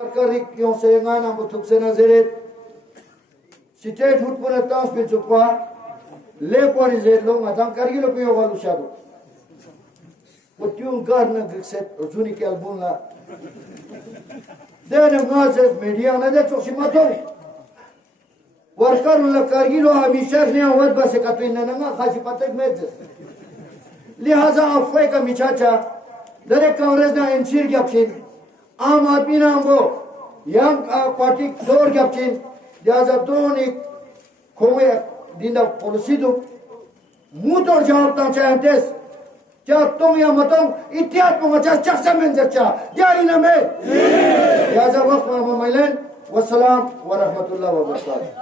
Yung sayangan ang butuk sa Nazaret, si Ted Hutpuna Tans Pichukwa, Lepo ni Zedlong, at ang karilo piyo kalusyado. But yung gar nag-accept, o suni ki album la. Then ang nga sa media, na dyan si Matong. Warkar la karilo hamisha niya wad ba sa katwin na nga, kasi patag medyo. Lihaza afay ka michacha, dare Congress na ensir gyapshin, आम आदमी ना हमको young party जोर गप्चिन लिहाजा दोनों खोए दिना policy दो मुतोर जवाब ता चाहते क्या तुम या मतों इतिहास में मचा चर्चा में चर्चा क्या इन्हें में लिहाजा वक्त में मिलन वस्सलाम व रहमतुल्लाह व बरकातहू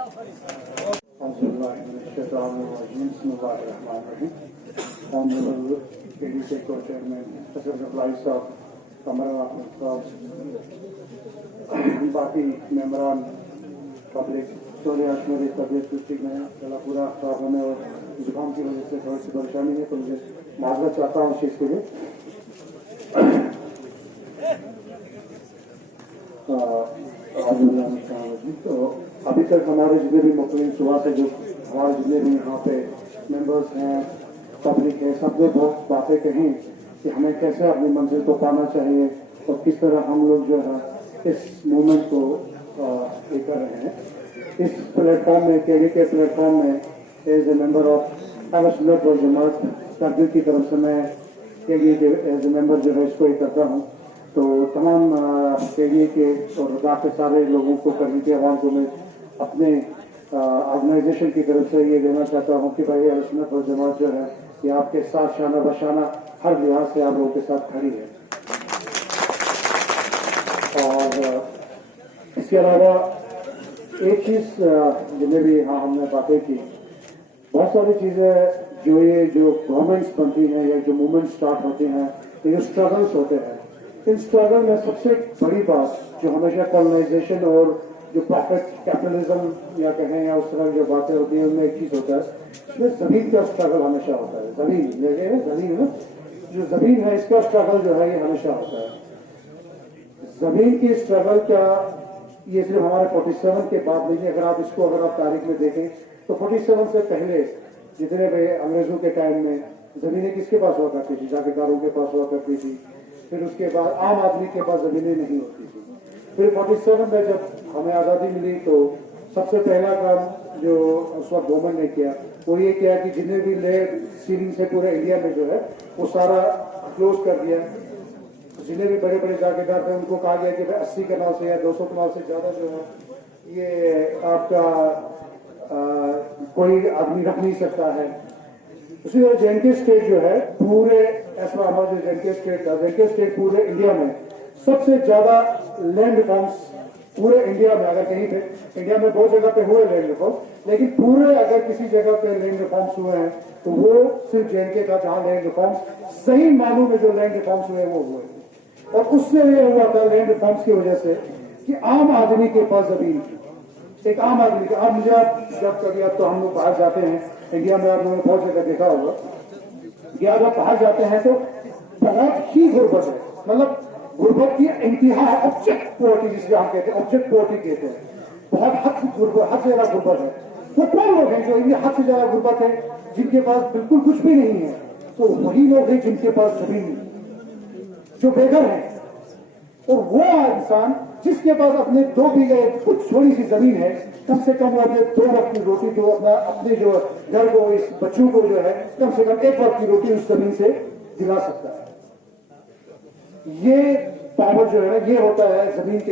कमरा बाकी मेम्बरान पब्लिक सोने आज मेरी तबीयत कुछ ठीक नहीं है, गला पूरा खराब होने और जुकाम की वजह से थोड़ी सी परेशानी है, तो मुझे माजरत चाहता हूँ इस चीज़ के लिए। तो अभी तक हमारे जितने भी मुस्लिम सुबह से जो हमारे जितने भी यहाँ पे मेंबर्स हैं, पब्लिक है, सबने बहुत बातें कही कि हमें कैसे अपनी मंजिल को पाना चाहिए और किस तरह हम लोग जो है इस मूवमेंट को ये कर रहे हैं। इस प्लेटफॉर्म में केडी के प्लेटफॉर्म में एज ए मेंबर ऑफ अहमद सुन्नत वल जमात करगिल की तरफ से मैं केडी के एज ए मेंबर जो है इसको ये करता हूँ। तो तमाम केडी के और बाकी सारे लोगों को करगिल के आवाम को मैं अपने ऑर्गेनाइजेशन की तरफ से ये देना चाहता हूँ कि भाई अहमद सुन्नत वल जमात जो है ये आपके साथ शाना बशाना हर लिहाज से आप लोगों के साथ खड़ी है। और इसके अलावा एक चीज़ जिन्हें भी हाँ हमने बातें की, बहुत सारी चीज़ें जो गवर्नमेंट्स बनती हैं या जो मूवमेंट स्टार्ट होते हैं, तो ये स्ट्रगल्स होते हैं। इन स्ट्रगल में सबसे बड़ी बात जो हमेशा कॉलोनाइजेशन और जो प्रॉफिट कैपिटलिज्म या कहें या उस तरह की जो बातें होती हैं उनमें एक चीज़ होता है, इसमें ज़मीन का स्ट्रगल हमेशा होता है। ज़मीन जो ज़मीन है इसका स्ट्रगल जो है ये हमेशा होता है। ज़मीन की स्ट्रगल का ये सिर्फ हमारे 47 के बाद नहीं है। अगर आप तारीख में देखें तो 47 से पहले जितने भी अंग्रेजों के टाइम में ज़मीनें किसके पास हुआ करती थी? जागीरदारों के पास हुआ करती थी। फिर उसके बाद आम आदमी के पास ज़मीनें नहीं होती थी। फिर 47 में जब हमें आज़ादी मिली तो सबसे पहला काम जो उस वक्त गवर्नमेंट ने किया वो ये किया कि जितने भी लैंड सीलिंग से पूरे इंडिया में जो है वो सारा क्लोज कर दिया। जितने भी बड़े बड़े जागीरदार थे उनको कहा गया कि भाई 80 कनाल से या 200 कनाल से ज़्यादा जो है ये आपका कोई आदमी रख नहीं सकता है। उसी तरह जे.एंड.के स्टेट जो है पूरे ऐसा हमारा जो जे.एंड.के स्टेट था, जे.एंड.के स्टेट पूरे इंडिया में सबसे ज़्यादा लैंड रिफॉर्म्स पूरे इंडिया में, अगर कहीं पे इंडिया में बहुत जगह पे हुए लैंड रिफॉर्म, लेकिन पूरे अगर किसी जगह पे लैंड रिफॉर्म्स हुए हैं तो वो सिर्फ जे.एंड.के का जहाँ लैंड रिफॉर्म्स सही मानों में जो लैंड रिफॉर्म्स हुए वो हुए। और उससे ये हुआ था लैंड रिफॉर्म्स की वजह से कि आम आदमी के पास जमीन थी। एक आम आदमी के आप मुझे जब कभी आप तो हम लोग बाहर जाते हैं इंडिया में, आप लोगों ने बहुत जगह देखा होगा कि आप बाहर जाते हैं तो बहुत ही गुर्बत है, मतलब गुर्बत की इंतहा है। ऑब्जेक्ट पॉवर्टी जिसे हम कहते हैं, ऑब्जेक्ट पॉवर्टी कहते हैं। बहुत हद से ज्यादा गुर्बत है। तो कौन लोग हैं जो इनकी हद से ज्यादा गुर्बत है, जिनके पास बिल्कुल कुछ भी नहीं है? तो वही लोग हैं जिनके पास जमीन नहीं, जो बेघर है। और वो इंसान जिसके पास अपने 2 बीघे कुछ थोड़ी सी जमीन है, कम से कम वो अपने 2 वक्त की रोटी जो अपने जो घर को इस बच्चों को जो है कम से कम 1 वक्त की रोटी उस जमीन से दिला सकता है। ये पावर जो है ना ये होता है जमीन के।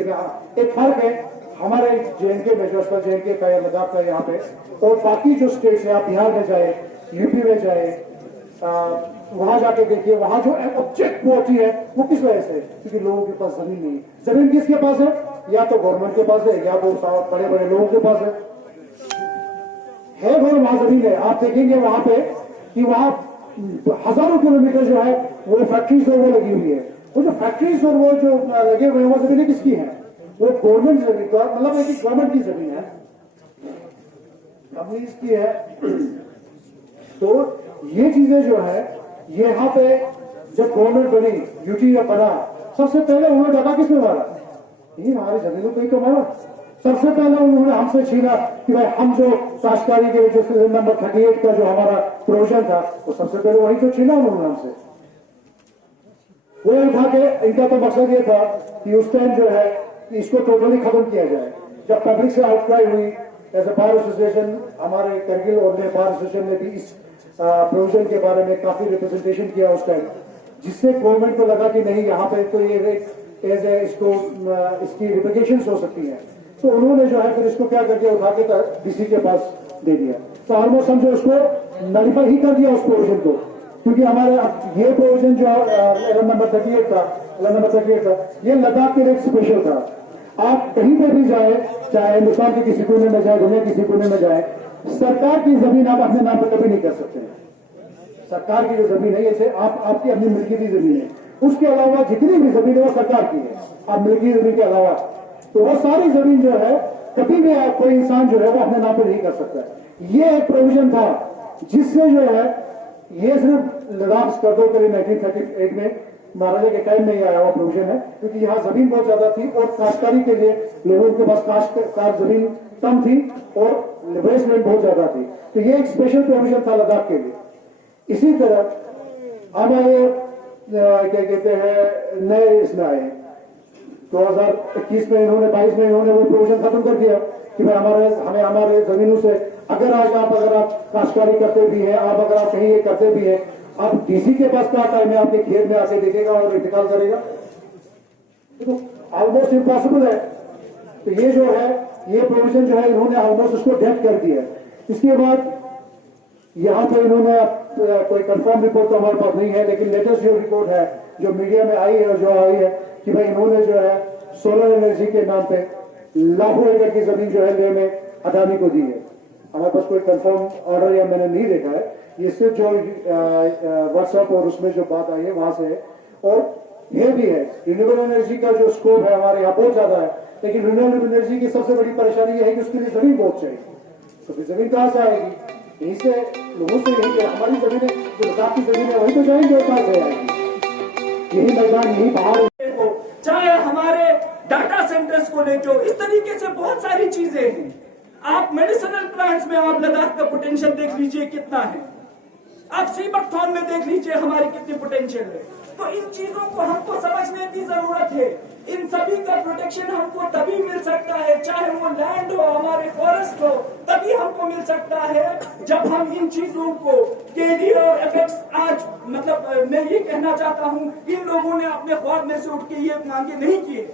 एक फर्क है हमारे जे.एंड.के में, जो जे.एंड.के का या लद्दाख का यहाँ पे, और बाकी जो स्टेट्स है, आप बिहार में जाए, यूपी में जाए, वहां जाके देखिए, वहां जो ऑब्जेक्ट पॉवर्टी है वो किस वजह से? क्योंकि लोगों के पास जमीन नहीं है। जमीन किसके पास है? या तो गवर्नमेंट के पास है या वो बड़े बड़े लोगों के पास है। वहां जमीन है, आप देखेंगे वहां पे कि वहां हजारों किलोमीटर जो है वो फैक्ट्रीज और वो लगी हुई है। वो जो फैक्ट्रीज और वो जो लगे हुए हैं वो जमीनें किसकी हैं? वो गवर्नमेंट जमीन का, मतलब है कि गवर्नमेंट की जमीन है, कंपनीज की है। तो ये चीजें जो है यहाँ पे जब गवर्नमेंट बनी, यूटी बना, सबसे पहले उन्होंने डाका किसने मारा? यही हमारी जमीनों को ही तो मारा। सबसे पहले उन्होंने हमसे छीना कि भाई हम जो काश्तकारी के जो नंबर 38 का जो हमारा प्रोविजन था वो सबसे पहले वही तो छीना उन्होंने हमसे। वो उठा के इनका तो मकसद ये था कि उस टाइम जो है कि इसको टोटली खत्म किया जाए। जब पब्लिक से आउटक्राई हुई एज ए बार एसोसिएशन, हमारे करगिल और नेपाल एसोसिएशन ने भी इस प्रोविजन के बारे में काफी रिप्रेजेंटेशन किया उस टाइम, जिससे गवर्नमेंट को लगा कि नहीं यहाँ पे तो ये एज ए इसको इसकी रिप्लिकेशंस हो सकती हैं। तो उन्होंने जो है फिर इसको क्या कर दिया, उठा के डीसी के पास दे दिया। तो ऑलमोस्ट हम जो उसको नलिफाई ही कर दिया उस प्रोविजन को, क्योंकि हमारे ये प्रोविजन जो नंबर 38 था ये लद्दाख के लिए स्पेशल था। आप कहीं पे भी जाए, चाहे हिंदुस्तान के किसी कोने में जाए, दुनिया किसी कोने में जाए, सरकार की जमीन आप अपने नाम पर कभी नहीं कर सकते हैं। सरकार की जो जमीन है ये आपकी अपनी मिल्कियती जमीन है, उसके अलावा जितनी भी जमीन है वो सरकार की है। आप मिल्की जमीन के अलावा तो वो सारी जमीन जो है कभी भी कोई इंसान जो है वो अपने नाम पर नहीं कर सकता है। ये एक प्रोविजन था जिससे जो है ये सिर्फ लद्दाख स्कर्दों के लिए 1938 में महाराजा के टाइम में ही आया हुआ प्रोविजन है, क्योंकि यहाँ जमीन बहुत ज्यादा थी और काश्तकारी के लिए लोगों के पास काश्तकार जमीन कम थी और लिबरेशन बहुत ज्यादा थी। तो ये एक स्पेशल प्रोविजन था लद्दाख के लिए। इसी तरह अब आए क्या कहते हैं नए इसमें आए 2021 में इन्होंने 22 में इन्होंने वो प्रोविजन खत्म कर दिया कि भाई हमें हमारे जमीनों से अगर आप काश्तकारी करते भी हैं, आप अगर आप कहीं ये करते भी हैं, आप डीसी के पास क्या टाइम है आपके खेत में आके देखेगा और इंतकाल करेगा, तो ऑलमोस्ट इम्पॉसिबल है। तो ये जो है ये प्रोविजन जो है इन्होंने ऑलमोस्ट उसको डेथ कर दिया। इसके बाद यहाँ पे इन्होंने कोई कंफर्म रिपोर्ट तो हमारे पास नहीं है, लेकिन लेटेस्ट जो रिपोर्ट है जो मीडिया में आई है और जो आई है कि भाई इन्होंने जो है सोलर एनर्जी के नाम पे लाखों एकड़ की जमीन जो है लेह में अडानी को दी है। हमारे पास कोई कंफर्म ऑर्डर या मैंने नहीं देखा है, ये सिर्फ जो व्हाट्सएप और उसमें जो बात आई है वहां से है। और ये भी है रिन्यूएबल एनर्जी का जो स्कोप है हमारे यहाँ बहुत ज्यादा है, लेकिन रिन्यूएबल एनर्जी की सबसे बड़ी परेशानी यह है कि उसके लिए जमीन बहुत चाहिए। तो फिर जमीन कहां से आएगी? यहीं से लोगों से यही हमारी जमीन जो लद्दाख की जमीन है वही तो जाएंगे और कहां से आएगी? यही मैदान यही पहाड़, चाहे हमारे डाटा सेंटर्स को लेके, इस तरीके से बहुत सारी चीजें हैं। आप मेडिसिनल प्लांट्स में आप लद्दाख का पोटेंशियल देख लीजिए कितना है, आप सीबकथॉर्न में देख लीजिए हमारी कितनी पोटेंशियल है। तो इन चीजों को हमको समझने की जरूरत है। इन सभी का प्रोटेक्शन हमको तभी मिल सकता है, चाहे वो लैंड हो, हमारे फॉरेस्ट हो, तभी हमको मिल सकता है जब हम इन चीजों को केडी और एफेक्ट्स आज मतलब मैं ये कहना चाहता हूँ, इन लोगों ने अपने ख्वाब में से उठ के ये मांगे नहीं किए।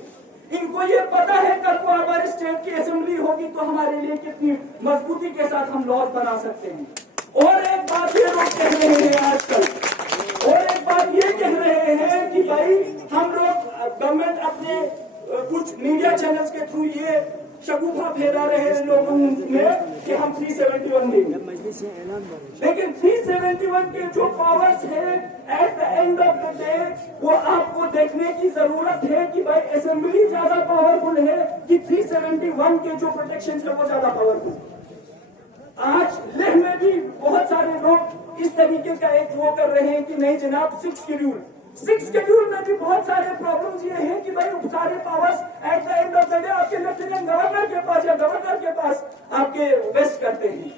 इनको ये पता है कल को हमारे स्टेट की असेंबली होगी तो हमारे लिए कितनी मजबूती के साथ हम लॉज बना सकते हैं। और एक बात ये लोग कह रहे हैं आजकल, और एक बात ये कह रहे हैं कि भाई हम लोग गवर्नमेंट अपने कुछ मीडिया चैनल्स के थ्रू ये शगुफा फैला रहे हैं लोगों में कि हम 371 देंगे, लेकिन 371 के जो पावर्स है at the end of the day वो आपको देखने की जरूरत है कि भाई असेंबली ज्यादा पावरफुल है कि 371 के जो प्रोटेक्शन है वो ज्यादा पावरफुल। आज लेह में भी बहुत सारे लोग इस तरीके का एक वो कर रहे हैं कि नहीं जनाब 6 शेड्यूल में भी बहुत सारे प्रॉब्लम्स ये हैं कि भाई सारे powers at the end of the day आपके लेफ्टिनेंट गवर्नर के पास या गवर्नर के पास आपके वेस्ट करते हैं।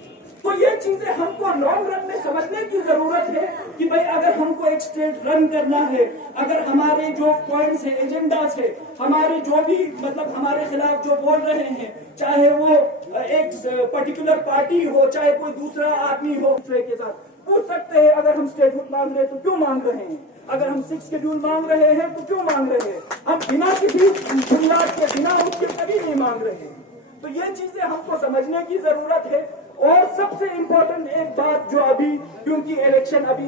तो ये चीजें हमको लॉन्ग रन में समझने की जरूरत है कि भाई अगर हमको एक स्टेट रन करना है, अगर हमारे जो पॉइंट्स है, एजेंडास है, हमारे जो भी मतलब हमारे खिलाफ जो बोल रहे हैं, चाहे वो एक पर्टिकुलर पार्टी हो, चाहे कोई दूसरा आदमी हो, दूसरे के साथ पूछ सकते हैं अगर हम स्टेटहुड मांग रहे हैं तो क्यों मांग रहे हैं, अगर हम 6 शेड्यूल मांग रहे हैं तो क्यों मांग रहे हैं, हम बिना किसी बुनियाद के बिना उसके कभी नहीं मांग रहे हैं। तो ये चीजें हमको समझने की जरूरत है। और सबसे इम्पोर्टेंट एक बात जो अभी, क्योंकि इलेक्शन अभी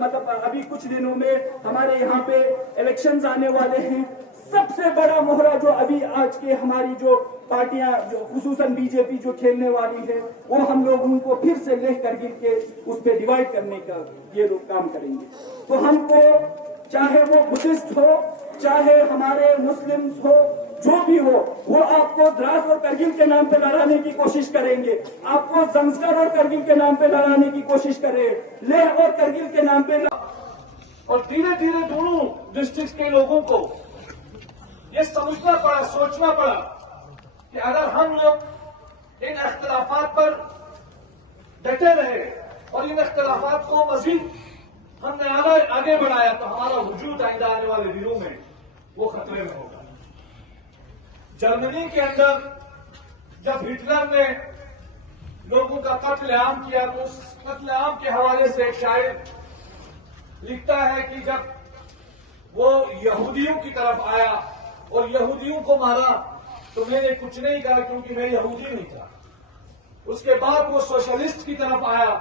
मतलब अभी कुछ दिनों में हमारे यहाँ पे इलेक्शंस आने वाले हैं, सबसे बड़ा मोहरा जो अभी आज के हमारी जो पार्टियां जो खुसूसन बीजेपी जो खेलने वाली है वो हम लोग उनको फिर से लेह करगिल के उस पर डिवाइड करने का ये लोग काम करेंगे। तो हमको चाहे वो बुद्धिस्ट हो, चाहे हमारे मुस्लिम्स हो, जो भी हो, वो आपको द्रास और करगिल के नाम पे लड़ाने की कोशिश करेंगे, आपको जंस्कर और करगिल के नाम पे लड़ाने की कोशिश करे, लेह और करगिल के नाम पे। और धीरे धीरे दोनों डिस्ट्रिक्ट के लोगों को یہ سمجھنا پڑا، سوچنا پڑا کہ اگر ہم لوگ ان اختلافات پر ڈٹے رہے اور ان اختلافات کو مزید ہم نے آگے بڑھایا تو ہمارا وجود آئندہ آنے والے دنوں میں وہ خطرے میں ہوگا۔ جرمنی کے اندر جب ہٹلر نے لوگوں کا قتل عام کیا تو اس قتل عام کے حوالے سے ایک شاعر لکھتا ہے کہ جب وہ یہودیوں کی طرف آیا اور یہودیوں کو مارا تو میں نے کچھ نہیں کہا کیونکہ میں یہودی نہیں تھا۔ اس کے بعد وہ سوشلسٹ کی طرف آیا،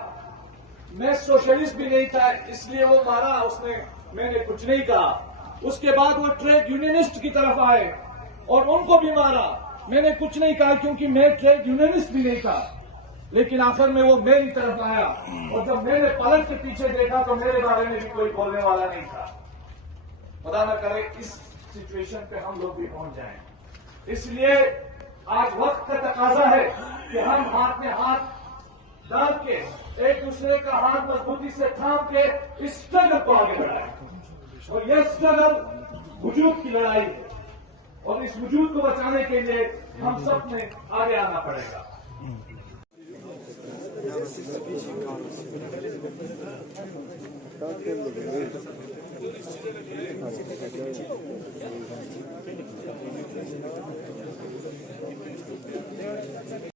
میں سوشلسٹ بھی نہیں تھا اس لیے وہ مارا، میں نے کچھ نہیں کہا۔ اس کے بعد وہ ٹریڈ یونینسٹ کی طرف آئے اور ان کو بھی مارا، میں نے کچھ نہیں کہا کیونکہ میں ٹریڈ یونینسٹ بھی نہیں تھا۔ لیکن آخر میں وہ میری طرف آیا اور جب میں نے پلٹ کے پیچھے دیکھا تو میرے بارے میں بھی کوئی بولنے والا نہیں تھا۔ خدا نہ کرے اس سچویشن پہ ہم لوگ بھی پہنچ جائیں۔ اس لیے آج وقت کا تقاضا ہے کہ ہم ہاتھ میں ہاتھ ڈال کے ایک دوسرے کا ہاتھ مضبوطی سے تھام کے اس اسٹرگل کو آگے بڑھائیں، اور یہ اسٹرگل وجود کی لڑائی ہے، اور اس وجود کو بچانے کے لیے ہم سب میں آگے آنا پڑے گا۔